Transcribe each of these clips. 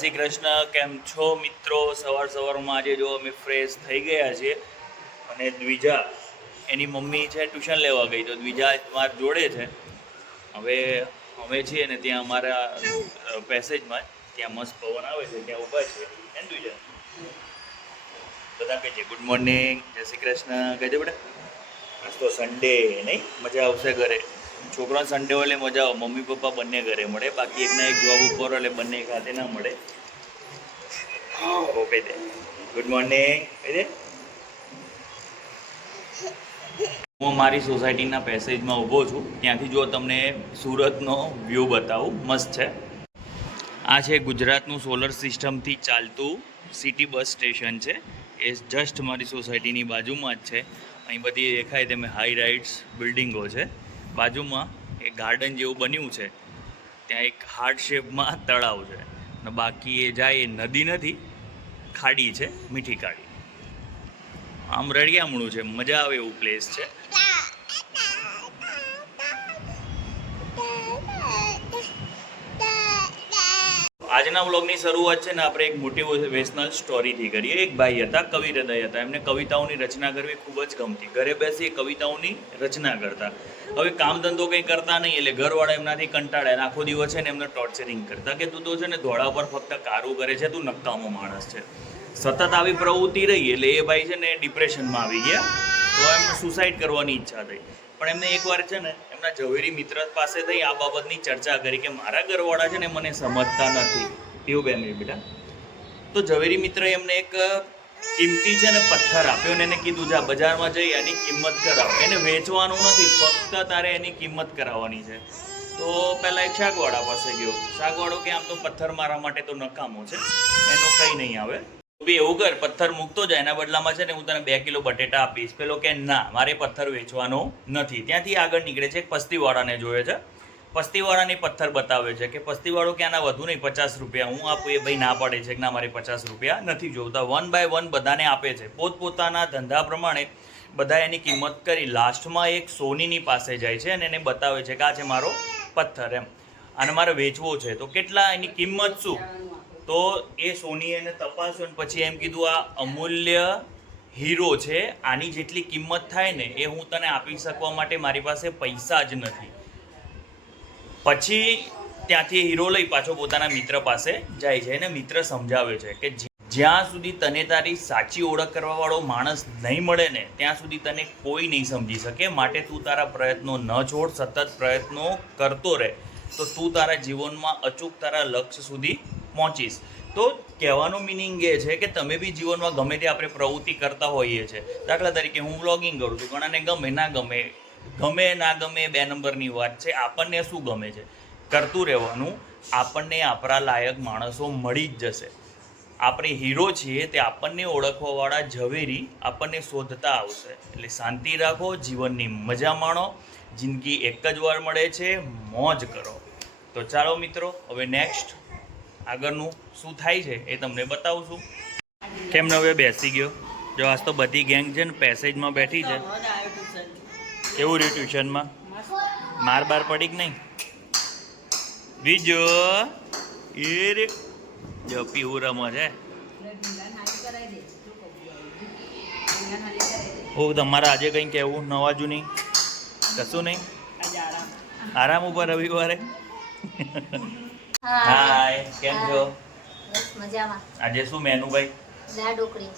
શ્રી કૃષ્ણ. કેમ છો મિત્રો? સવારમાં આજે જો અમે ફ્રેશ થઈ ગયા છીએ અને દ્વિજા એની મમ્મી છે ટ્યુશન લેવા ગઈ, તો દ્વિજા મારી જોડે છે. હવે અમે છીએ ને ત્યાં અમારા પેસેજમાં ત્યાં મસ્ત પવન આવે છે, ત્યાં ઊભા છે. એમ દ્વિજા બધા કહે છે ગુડ મોર્નિંગ, જય શ્રી કૃષ્ણ કહેજો બેટા. આજ તો સન્ડે નહીં, મજા આવશે ઘરે. છોકરાને સન્ડે હોય એટલે મજા આવે, મમ્મી પપ્પા બંને ઘરે મળે, બાકી એકના એક જોબ ઉપર એટલે બંને સાથે ના મળે. કહી દે ગુડ મોર્નિંગ કહી દે. હું મારી સોસાયટીના પેસેજમાં ઊભો છું, ત્યાંથી જો તમને સુરતનો વ્યૂ બતાવું, મસ્ત છે. આ છે ગુજરાતનું સોલર સિસ્ટમથી ચાલતું સિટી બસ સ્ટેશન છે. એ જસ્ટ મારી સોસાયટીની બાજુમાં જ છે. અહીં બધી દેખાય તેમ હાઈ રાઇટ્સ બિલ્ડિંગો છે. બાજુમાં એક ગાર્ડન જેવું બન્યું છે, ત્યાં એક હાર્ટ શેપમાં તળાવ છે, અને બાકી એ જાય એ નદી નથી, ખાડી છે, મીઠી ખાડી. આમ રળિયામણું છે, મજા આવે એવું પ્લેસ છે. આજના વ્લોગની શરૂઆત છે ને આપણે એક મોટિવેશનલ સ્ટોરીથી કરીએ. એક ભાઈ હતા, કવિ હૃદય હતા. એમને કવિતાઓની રચના કરવી ખૂબ જ ગમતી. ઘરે બેસી કવિતાઓની રચના કરતા. હવે કામ ધંધો કંઈ કરતા નહીં, એટલે ઘરવાળા એમનાથી કંટાળ્યા. આખો દિવસ છે ને એમને ટોર્ચરિંગ કરતા કે તું તો છે ને ધોળા પર ફક્ત કારું કરે છે, તું નકામો માણસ છે. સતત આવી પ્રવૃત્તિ રહી એટલે એ ભાઈ છે ને ડિપ્રેશનમાં આવી ગયા. તો એમને સુસાઇડ કરવાની ઈચ્છા થઈ. પણ એમને એકવાર છે ને એમના ઝવેરી મિત્ર પાસે થઈ આ બાબતની ચર્ચા કરી કે મારા ઘરવાળા છે ને મને સમજતા નથી. એવું બેન બેટા. તો ઝવેરી મિત્રએ એમને એક કિંમતી છે ને પથ્થર આપ્યો ને એને કીધું જા બજારમાં જઈ એની કિંમત કરાવ. એને વેચવાનું નથી, ફક્ત તારે એની કિંમત કરાવવાની છે. તો પહેલાં એક શાકવાળા પાસે ગયો. શાકવાળો કે આમ તો પથ્થર મારા માટે તો નકામો છે, એનો કંઈ નહીં આવે. બી એવું કર, પથ્થર મૂકતો જાય, એના બદલામાં છે ને હું તને 2 કિલો બટેટા આપીશ. પેલો કે ના, મારે પથ્થર વેચવાનો નથી. ત્યાંથી આગળ નીકળે છે, એક પસ્તીવાળાને જોયે છે. પસ્તીવાળાને પથ્થર બતાવે છે કે પસ્તીવાળો કે આના વધુ નહીં, 50 રૂપિયા હું આપું. એ ભાઈ ના પાડે છે કે ના, મારે 50 રૂપિયા નથી જોતા. 1 બાય 1 બધાને આપે છે. પોતપોતાના ધંધા પ્રમાણે બધા એની કિંમત કરી. લાસ્ટમાં એક સોનીની પાસે જાય છે અને એને બતાવે છે કે આ છે મારો પથ્થર, એમ, અને મારે વેચવો છે. તો કેટલા, એની કિંમત શું? તો એ સોનીએ એને તપાસ્યું અને પછી એમ કીધું આ અમૂલ્ય હીરો છે, આની જેટલી કિંમત થાય ને એ હું તને આપી શકવા માટે મારી પાસે પૈસા જ નથી. પછી ત્યાંથી હીરો લઈ પાછો પોતાના મિત્ર પાસે જાય છે અને મિત્ર સમજાવે છે કે જ્યાં સુધી તને તારી સાચી ઓળખ કરવાવાળો માણસ નહીં મળે ને ત્યાં સુધી તને કોઈ નહીં સમજી શકે. માટે તું તારા પ્રયત્નો ન છોડ, સતત પ્રયત્નો કરતો રહે, તો તું તારા જીવનમાં અચૂક તારા લક્ષ્ય સુધી પહોંચીશ. તો કહેવાનો મિનિંગ એ છે કે તમે બી જીવનમાં ગમે તે આપણે પ્રવૃત્તિ કરતા હોઈએ છીએ. દાખલા તરીકે હું વ્લોગિંગ કરું છું, ઘણાને ગમે ના ગમે, ગમે ના ગમે 2 નંબરની વાત છે. આપણને શું ગમે છે કરતું રહેવાનું. આપણને આપણા લાયક માણસો મળી જ જશે. આપણે હીરો છીએ તે આપણને ઓળખવાવાળા ઝવેરી આપણને શોધતા આવશે. એટલે શાંતિ રાખો, જીવનની મજા માણો. જિંદગી એક જ વાર મળે છે, મોજ કરો. તો ચાલો મિત્રો, હવે નેક્સ્ટ આગળનું શું થાય છે એ તમને બતાવું છું. કેમ હવે બેસી ગયો? જો આજ તો બધી ગેંગ છે ને પેસેજમાં બેઠી છે. કેવું રહ્યું ટ્યુશનમાં? માર બાર પડી કે નહીં? બીજો એ રે જો પીવું રમો છે. ઓ તમારે આજે કંઈ કહેવું નવા જૂની? કશું નહીં, આરામ ઉપર રવિવારે. હાય, કેમ છો? બસ મજામાં. આજે શું મેનુ ભાઈ? દાળ ઢોકળી,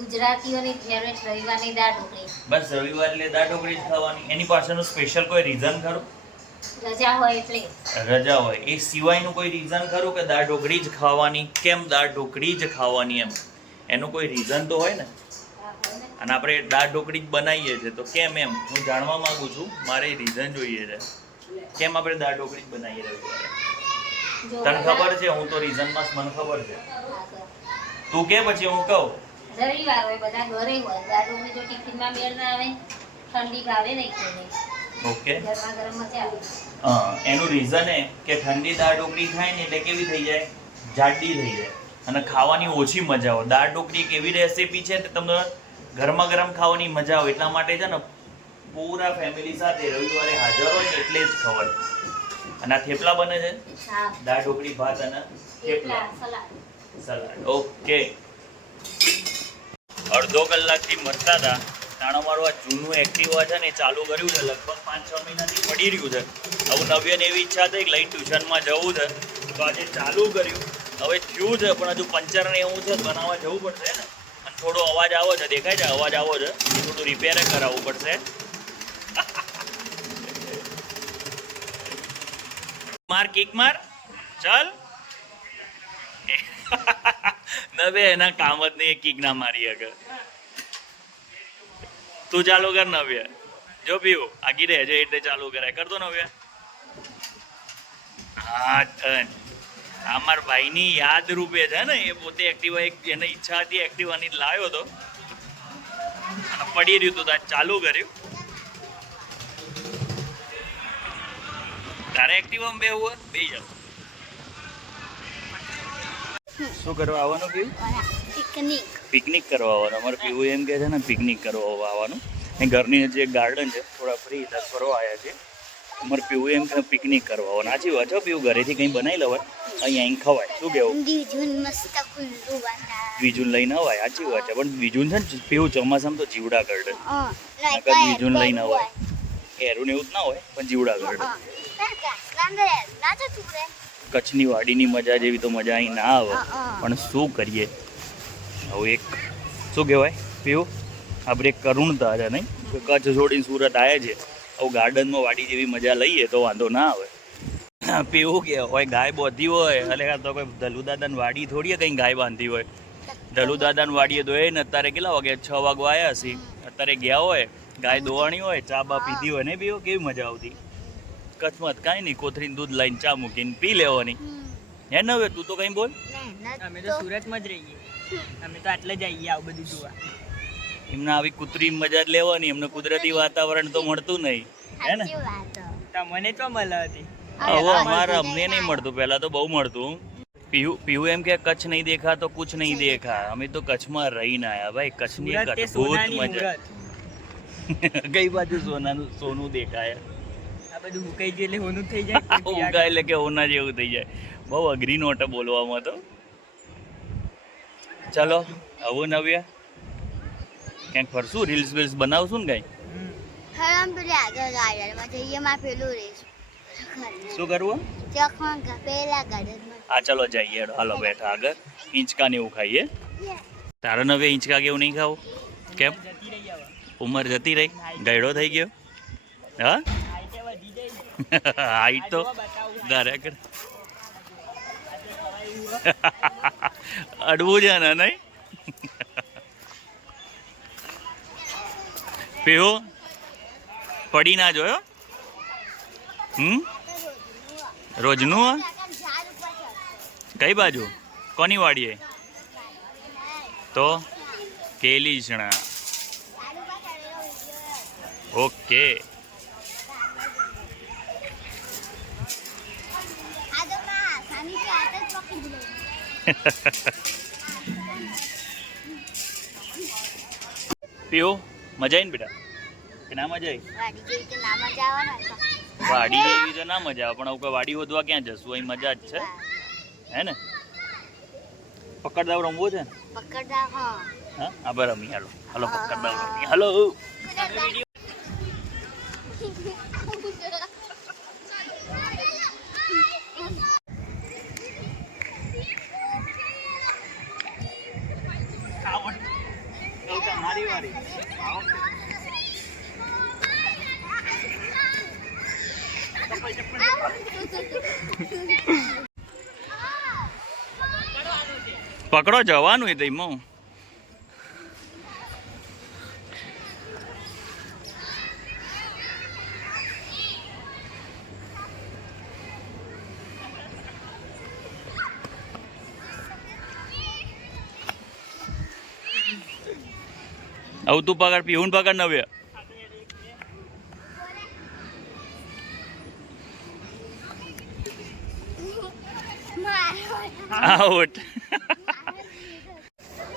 ગુજરાતીઓની ફેવરેટ રવિવારની દાળ ઢોકળી. બસ રવિવાર એટલે દાળ ઢોકળી જ ખાવાની. એની પાછળનું સ્પેશિયલ કોઈ રીઝન ખરું? રજા હોય એટલે. રજા હોય એ સિવાયનું કોઈ રીઝન ખરું કે દાળ ઢોકળી જ ખાવાની? કેમ દાળ ઢોકળી જ ખાવાની એમ? એનું કોઈ રીઝન તો હોય ને. અને આપણે દાળ ઢોકળી જ બનાવીએ છીએ તો કેમ એમ હું જાણવા માંગુ છું. મારે રીઝન જોઈએ છે કેમ આપણે દાળ ઢોકળી જ બનાવીએ રવિવારે. તને ખબર છે? હું તો રીઝનમાં મને ખબર છે. તું કે પછી હું કહું. રવિવાર હોય, બધા ઘરે હોય, દાળ ઢોકળી જો ટિફિનમાં મેળ ના આવે, ઠંડી ભાવે નહીં કોઈને. ઓકે, ગરમા ગરમ મજા આવે. એનું રીઝન એ કે ઠંડી દાળ ઢોકળી ખાય ને એટલે કેવી થઈ જાય? જાડી થઈ જાય અને ખાવાની ઓછી મજા આવે. દાળ ઢોકળી એક એવી રેસીપી છે કે તમને ગરમા ગરમ ખાવાની મજા આવે. એટલા માટે છે ને પૂરા ફેમિલી સાથે રવિવારે હાજર હોય એટલે જ ખવાય. અને આ થેપલા બને છે હા દાળ ઢોકળી ભાત અને thepla thepla salad salad okay અડધો કલાકથી મરતા હતા કારણ અમારું આ જૂનું એક્ટિવા છે ને એ ચાલુ કર્યું છે લગભગ 5-6 મહિનાથી પડી રહ્યું છે હવે નવ્યાને એવી ઈચ્છા થઈ કે લઈને ટ્યુશનમાં જવું છે તો આજે ચાલુ કર્યું હવે થયું છે પણ હજુ પંચર ને એવું છે બનાવવા જવું પડશે ને અને થોડો અવાજ આવો છે દેખાય છે અવાજ આવો છે થોડું રિપેર કરાવવું પડશે માર કિક માર ચાલ નવે એના કામ જ નહીં કિક ના મારી અગર તું ચાલુ કર નવ્ય જો પીવું આગી રહે છે એટલે ચાલુ કરાય કરતો નવ્ય હા અમાર ભાઈની યાદ રૂપે છે ને એ પોતે એક્ટિવા એક એને ઈચ્છા હતી એક્ટિવાની લાવ્યો હતો અને પડી રહ્યું હતું ચાલુ કર્યું તારે એક્ટિવામાં બેહવું બે જાવ શું કરવા આવવાનું પીવું પિકનિક કરવા આવવાનું અમારે પીવું એમ કહે છે ને પિકનિક કરવા આવવાનું એ ઘરની જે ગાર્ડન છે થોડા ફ્રી ફરવા આવ્યા છે અમારે પીવું એમ કે પિકનિક કરવા આવવાનું સાચી વાત છે પીવું ઘરેથી કંઈ બનાવી લેવાય અહીંયા અહીં ખવાય શું કેવું બીજું લઈને અવાય સાચી વાત છે પણ બીજું છે ને પીવું ચોમાસામાં તો જીવડા કરડે બીજું લઈને અવાય એરું ને એવું જ ના હોય પણ જીવડા કરડે કચ્છની વાડીની મજા જેવી તો મજા અહીં ના આવે પણ શું કરીએ હવે એક શું કહેવાય પીવું આપણે એક કરુણતા છે નહીં કચ્છ છોડીને સુરત આવ્યા છે હવે ગાર્ડનમાં વાડી જેવી મજા લઈએ તો વાંધો ના આવે પીવું કે હોય ગાય બોધી હોય એટલે તો કોઈ ધલુદાદાની વાડી થોડી કંઈ ગાય બાંધી હોય ધલુદાદાની વાડીએ તો એ ને અત્યારે કેટલા વાગે 6 વાગવા આવ્યા હશે અત્યારે ગયા હોય ગાય દોવાણી હોય ચા બા પીધી હોય ને પીવો કેવી મજા આવતી કચ્છમાં કાંઈ નહીં કોથરીને દૂધ લાઈને ચા મૂકીને પી લેવાની હે ને હવે તું તો કંઈ બોલ અમે તો સુરતમાં જ રહીએ અમે તો આટલે જ આવીએ આવું બધું જોવા એમને આવી કૃત્રિમ મજા જ લેવાની એમને કુદરતી વાતાવરણ તો મળતું નહીં હે ને તમને તો મળે હતી હવે અમારે અમને નહીં મળતું પહેલા તો બહુ મળતું પીવું એમ કે કચ્છ નહીં દેખા તો કુછ નહીં દેખા અમે તો કચ્છમાં રહીને આવ્યા ભાઈ કચ્છની એક અદ્ભુત મજા કઈ બાજુ સોનું દેખાય આ બધું હુકાઈ ગયું એટલે હોનું થઈ જાય ઉગાય એટલે કે હોના જેવું થઈ જાય બહુ અઘરી નોટ બોલવામાં તો ચાલો આવું નવ્ય ક્યાંક ફરશું રીલ્સ બીલ્સ બનાવશું ને કઈ શું કરવું હા ચાલો જઈએ હાલો બેઠા આગળ હિંચકા ને એવું ખાઈએ તારે નવે હિંચકા કેવું નહીં ખાવું કેમ જતી રહી હવે ઉંમર જતી રહી ગયડો થઈ ગયો હા હાઈટ તો દરેક અડવું છે ને નહીં પીવો પડી ના જોયો રોજનું કઈ બાજુ કોની વાડીએ તો કેલીસણા ઓકે પીઓ મજા આવી ને બેટા કે ના મજા આવી વાડી જેવી તો ના મજા આવે પણ હવે વાડી વધવા ક્યાં જશું અહીં મજા જ છે હે ને પકડદાવ રમવો છે હા આભાર રમી હાલો હાલો પકડદાવ રમી હાલો મારી વારી પકડો જવાનું એ તઈમાં આવું તું પકડ પીહું પકડ નવે આઉટ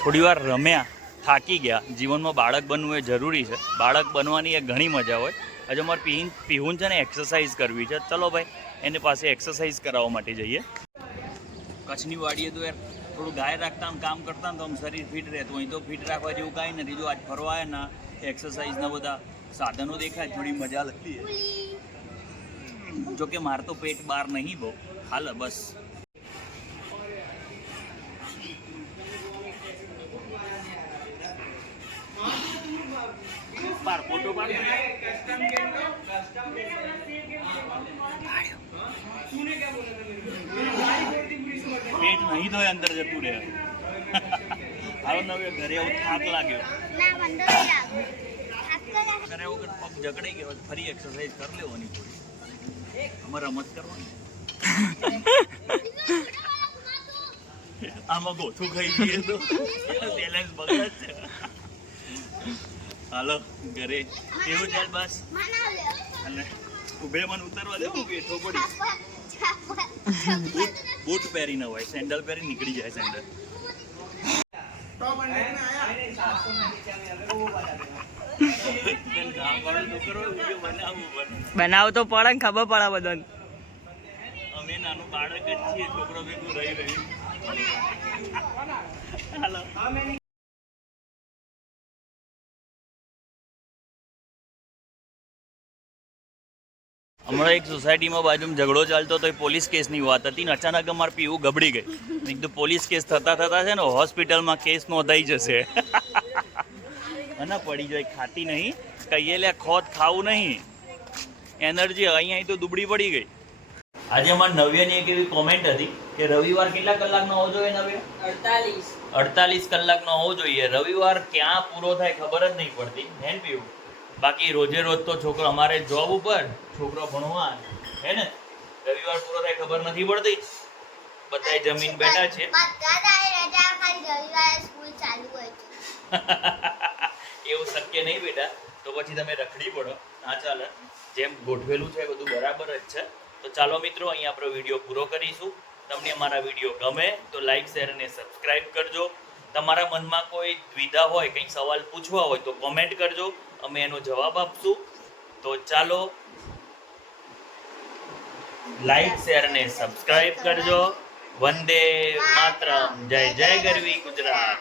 થોડી વાર રમ્યા થાકી ગયા જીવનમાં બાળક બનવું એ જરૂરી છે બાળક બનવાની એ ઘણી મજા હોય આજે અમારે પીહુન છે ને એક્સરસાઇઝ કરવી છે. ચલો ભાઈ એની પાસે એક્સરસાઇઝ કરાવવા માટે જઈએ. કચ્છની વાડીએ તો યાર થોડું ગાય રાખતા ને કામ કરતા ને તો આમ શરીર ફિટ રહેતું. અહીં તો ફિટ રાખવા જેવું કાંઈ નથી. જો આજ ફરવા આવ્યા ના એક્સરસાઇઝના બધા સાધનો દેખાય થોડી મજા લગતી હોય. જોકે મારે તો પેટ બહાર નહીં બહુ હાલ બસ. બાર ફોટો પાડ. પેટ નહીં તો અંદર જતું રહે. હાલો નવે ઘરે આવું થાક લાગ્યો. ઘરે વગર પગ જકડાઈ ગયો ફરી એક્સરસાઇઝ કરી લેવાની થોડી. અમારે રમત કરવાની. આમાં ગોથું ખાઈ જઈએ તો બેલેન્સ બગડે છે. હાલો ઘરે એવું ચાલ બસ. અને ઉભે મને ઉતરવા દે. બેઠો પડી. બૂટ પહેરી ન હોય સેન્ડલ પહેરી નીકળી જાય સેન્ડલ. બનાવ તો પડે ને ખબર પડે બધાને. અમે નાનું બાળક જ છીએ છોકરો ભેગું રહી રહ્યું. હાલો હમણાં એક સોસાયટીમાં બાજુમાં ઝઘડો ચાલતો તો એ પોલીસ કેસની વાત હતી ને અચાનક અમારે પીવું ગબડી ગઈ. એકદમ પોલીસ કેસ થતા છે ને હોસ્પિટલમાં કેસ નોંધાઈ જશે. અને પડી જાય ખાતી નહીં કહીએ લે ખોદ ખાવું નહીં એનર્જી અહીંયા તો દુબળી પડી ગઈ. આજે અમારે નવ્યાની એક એવી કોમેન્ટ હતી કે રવિવાર કેટલા કલાકનો હોવો જોઈએ નવ્ય? 48 કલાકનો હોવો જોઈએ. રવિવાર ક્યાં પૂરો થાય ખબર જ નહીં પડતી હે ને પીવું. બાકી રોજે રોજ તો છોકરો અમારે જોબ ઉપર છોકરો ભણવા હે ને રવિવાર પૂરો થાય ખબર નથી પડતી. બધાય જમીન બેઠા છે. એવું શક્ય નહીં બેટા. તો પછી તમે રખડી પડો. ના ચાલે. જેમ ગોઠવેલું છે બધું બરાબર જ છે. તો ચાલો મિત્રો અહીંયા આપણો વિડીયો પૂરો કરીશું. તમને અમારા વિડીયો ગમે તો લાઈક શેર અને સબસ્ક્રાઇબ કરજો. તમારા મનમાં કોઈ દ્વિધા હોય કંઈ સવાલ પૂછવા હોય તો કોમેન્ટ કરજો. અમે એનો જવાબ આપશું. તો ચાલો લાઈક શેર અને સબસ્ક્રાઇબ કરજો. વંદે માતરમ. જય જય ગરવી ગુજરાત.